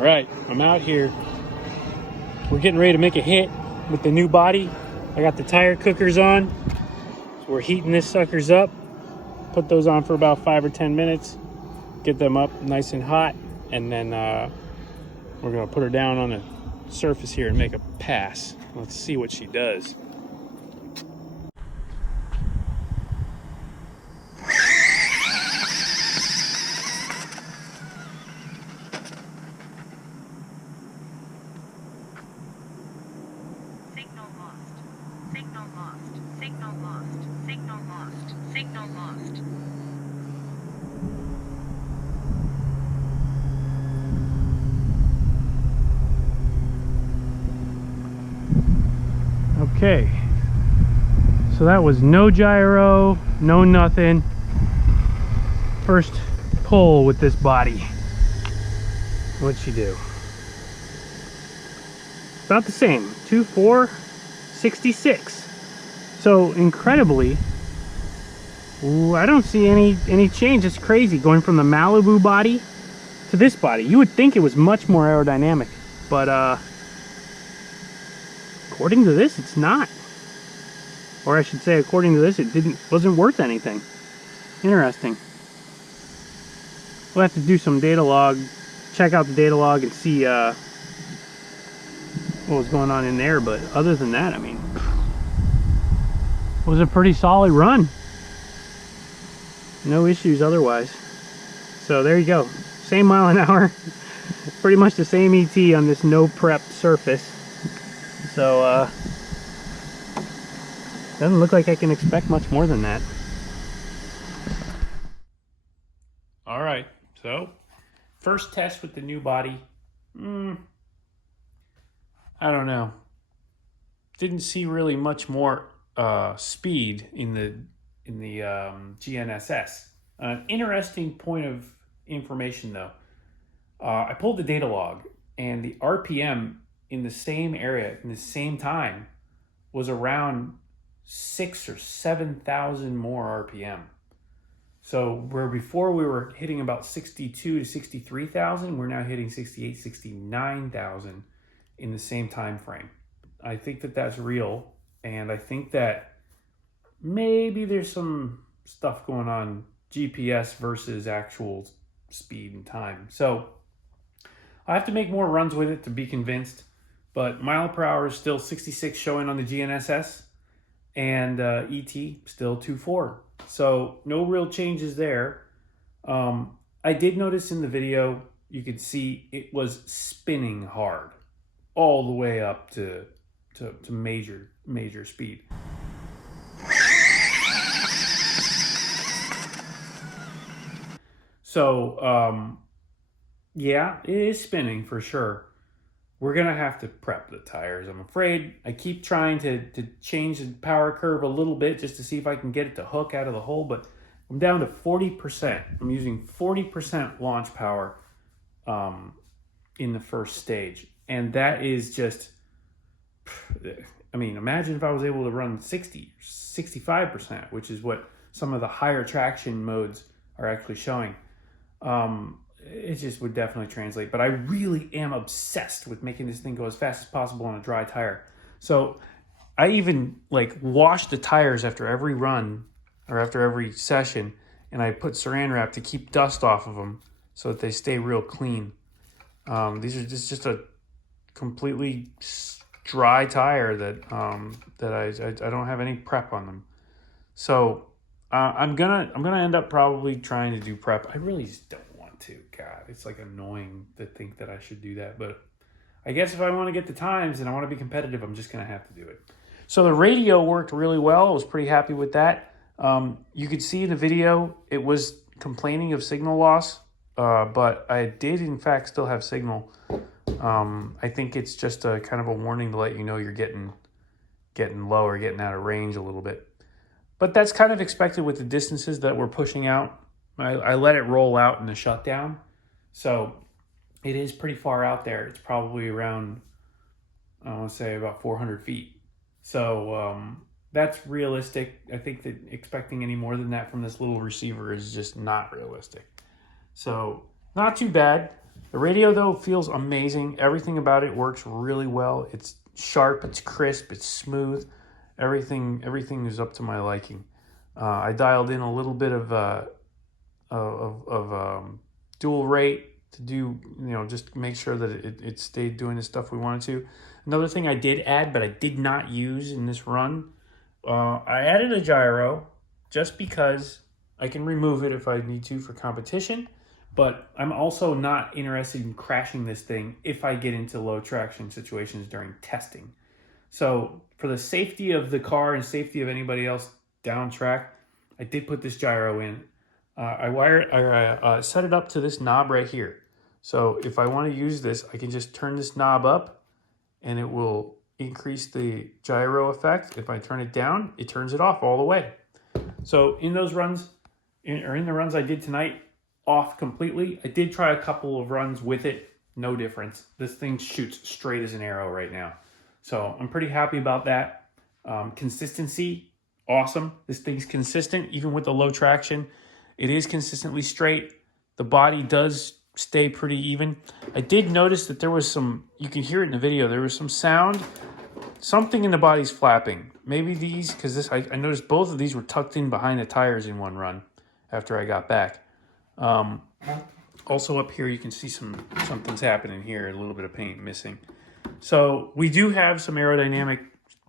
All right, I'm out here. We're getting ready to make a hit with the new body. I got the tire cookers on. So we're heating this suckers up. Put those on for about 5 or 10 minutes. Get them up nice and hot. And then we're gonna put her down on the surface here and make a pass. Let's see what she does. Signal lost. Signal lost. Signal lost. Signal lost. Signal lost. Okay, so that was no gyro, no nothing. First pull with this body. What'd she do? About the same, 2.466. So incredibly, I don't see any change. It's crazy going from the Malibu body to this body. You would think it was much more aerodynamic, but according to this, it's not. Or I should say, according to this, it wasn't worth anything. Interesting. We'll have to do some data log, check out the data log and see what was going on in there. But other than that, I mean, it was a pretty solid run. No issues otherwise. So there you go. Same mile an hour. Pretty much the same ET on this no prep surface. So doesn't look like I can expect much more than that. All right, so first test with the new body. I don't know. Didn't see really much more speed in the GNSS. An interesting point of information though. I pulled the data log, and the RPM in the same area in the same time was around 6,000 or 7,000 more RPM. So where before we were hitting about 62 to 63,000, we're now hitting 68, 69,000 in the same time frame. I think that that's real, and I think that maybe there's some stuff going on GPS versus actual speed and time. So I have to make more runs with it to be convinced, but mile per hour is still 66 showing on the GNSS, and ET still 2.4. So no real changes there. I did notice in the video, you could see it was spinning hard all the way up to major speed. So yeah, it is spinning for sure. We're gonna have to prep the tires, I'm afraid. I keep trying to change the power curve a little bit just to see if I can get it to hook out of the hole, but I'm down to 40%. I'm using 40% launch power in the first stage. And that is just, I mean, imagine if I was able to run 60, 65%, which is what some of the higher traction modes are actually showing. It just would definitely translate, but I really am obsessed with making this thing go as fast as possible on a dry tire. So I even like wash the tires after every run or after every session, and I put saran wrap to keep dust off of them so that they stay real clean. These are just a completely dry tire that I don't have any prep on them. So I'm gonna end up probably trying to do prep. I really just don't want to. God, it's like annoying to think that I should do that, but I guess if I want to get the times and I want to be competitive, I'm just gonna have to do it. So the radio worked really well. I was pretty happy with that. You could see in the video it was complaining of signal loss, but I did in fact still have signal. I think it's just a kind of a warning to let you know you're getting low or getting out of range a little bit. But that's kind of expected with the distances that we're pushing out. I let it roll out in the shutdown. So it is pretty far out there. It's probably around, I want to say about 400 feet. So that's realistic. I think that expecting any more than that from this little receiver is just not realistic. So not too bad. The radio, though, feels amazing. Everything about it works really well. It's sharp, it's crisp, it's smooth. Everything is up to my liking. I dialed in a little bit of dual rate to do, just make sure that it stayed doing the stuff we wanted to. Another thing I did add, but I did not use in this run, I added a gyro just because I can remove it if I need to for competition. But I'm also not interested in crashing this thing if I get into low traction situations during testing. So for the safety of the car and safety of anybody else down track, I did put this gyro in. I set it up to this knob right here. So if I want to use this, I can just turn this knob up and it will increase the gyro effect. If I turn it down, it turns it off all the way. So in those runs, in the runs I did tonight, off completely. I did try a couple of runs with it. No difference. This thing shoots straight as an arrow right now. So I'm pretty happy about that. Consistency, awesome. This thing's consistent even with the low traction. It is consistently straight. The body does stay pretty even. I did notice that there was some, you can hear it in the video, there was some sound. Something in the body's flapping. Maybe these, because I noticed both of these were tucked in behind the tires in one run after I got back. Also up here, you can see something's happening here, a little bit of paint missing. So we do have some aerodynamic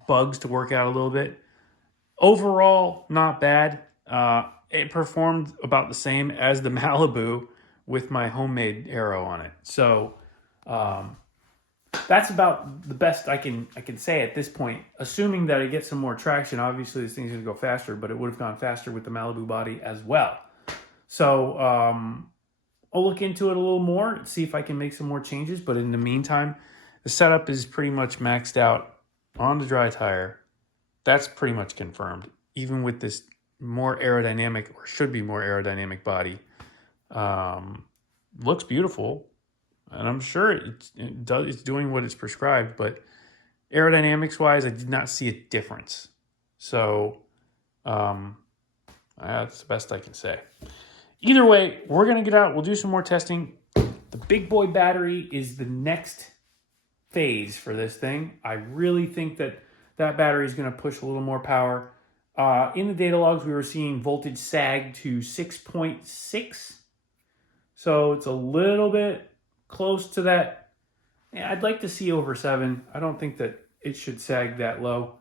bugs to work out a little bit. Overall, not bad. It performed about the same as the Malibu with my homemade aero on it. So that's about the best I can say at this point. Assuming that I get some more traction, obviously this thing's going to go faster, but it would have gone faster with the Malibu body as well. So I'll look into it a little more and see if I can make some more changes. But in the meantime, the setup is pretty much maxed out on the dry tire. That's pretty much confirmed. Even with this more aerodynamic, or should be more aerodynamic body, looks beautiful. And I'm sure it's doing what it's prescribed. But aerodynamics-wise, I did not see a difference. So that's the best I can say. Either way, we're going to get out. We'll do some more testing. The big boy battery is the next phase for this thing. I really think that battery is going to push a little more power. In the data logs, we were seeing voltage sag to 6.6. So it's a little bit close to that. Yeah, I'd like to see over 7. I don't think that it should sag that low.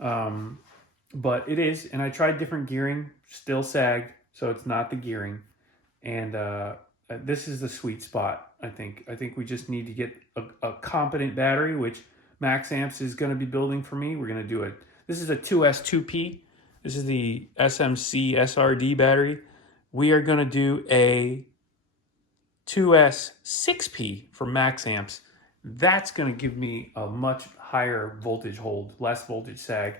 But it is. And I tried different gearing. Still sagged. So it's not the gearing. And this is the sweet spot, I think. I think we just need to get a competent battery, which Max Amps is going to be building for me. We're going to do it. This is a 2S2P. This is the SMC SRD battery. We are going to do a 2S6P for Max Amps. That's going to give me a much higher voltage hold, less voltage sag.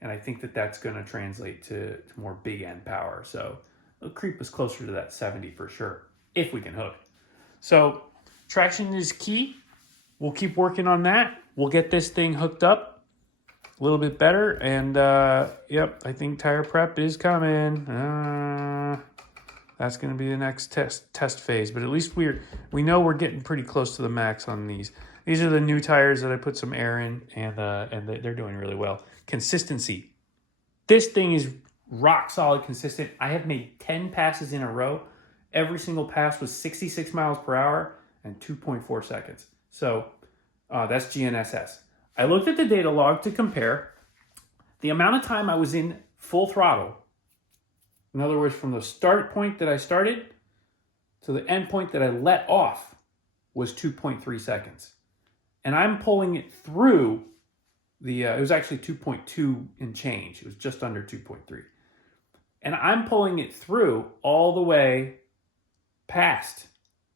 And I think that that's going to translate to more big end power. So it'll creep us closer to that 70 for sure, if we can hook. So traction is key. We'll keep working on that. We'll get this thing hooked up a little bit better. And yep, I think tire prep is coming. That's going to be the next test phase. But at least we know we're getting pretty close to the max on these. These are the new tires that I put some air in, and they're doing really well. Consistency. This thing is rock solid consistent. I have made 10 passes in a row. Every single pass was 66 miles per hour and 2.4 seconds. So that's GNSS. I looked at the data log to compare the amount of time I was in full throttle. In other words, from the start point that I started to the end point that I let off was 2.3 seconds. And I'm pulling it through it was actually 2.2 and change. It was just under 2.3. And I'm pulling it through all the way past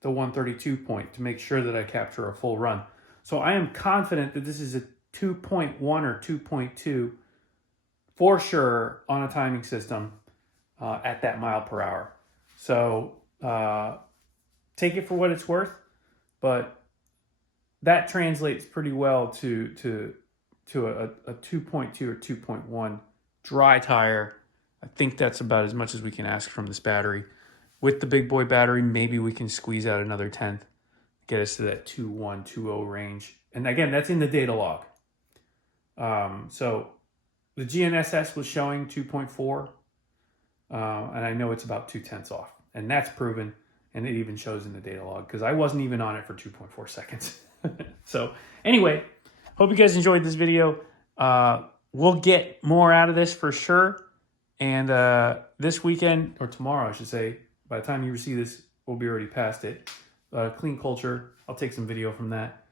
the 132 point to make sure that I capture a full run. So I am confident that this is a 2.1 or 2.2 for sure on a timing system at that mile per hour. So take it for what it's worth, but that translates pretty well to a 2.2 or 2.1 dry tire. I think that's about as much as we can ask from this battery. With the big boy battery, maybe we can squeeze out another tenth. get us to that 2120 range. And again, that's in the data log. So the GNSS was showing 2.4, and I know it's about 0.2 off, and that's proven, and it even shows in the data log because I wasn't even on it for 2.4 seconds. So anyway, hope you guys enjoyed this video. We'll get more out of this for sure. And this weekend, or tomorrow, I should say, by the time you see this, we'll be already past it. Clean culture. I'll take some video from that.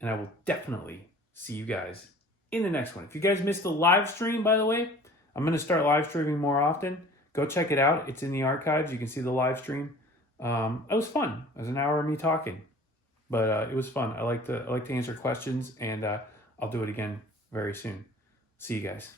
And I will definitely see you guys in the next one. If you guys missed the live stream, by the way, I'm going to start live streaming more often. Go check it out. It's in the archives. You can see the live stream. It was fun. It was an hour of me talking. But it was fun. I like to answer questions, and I'll do it again very soon. See you guys.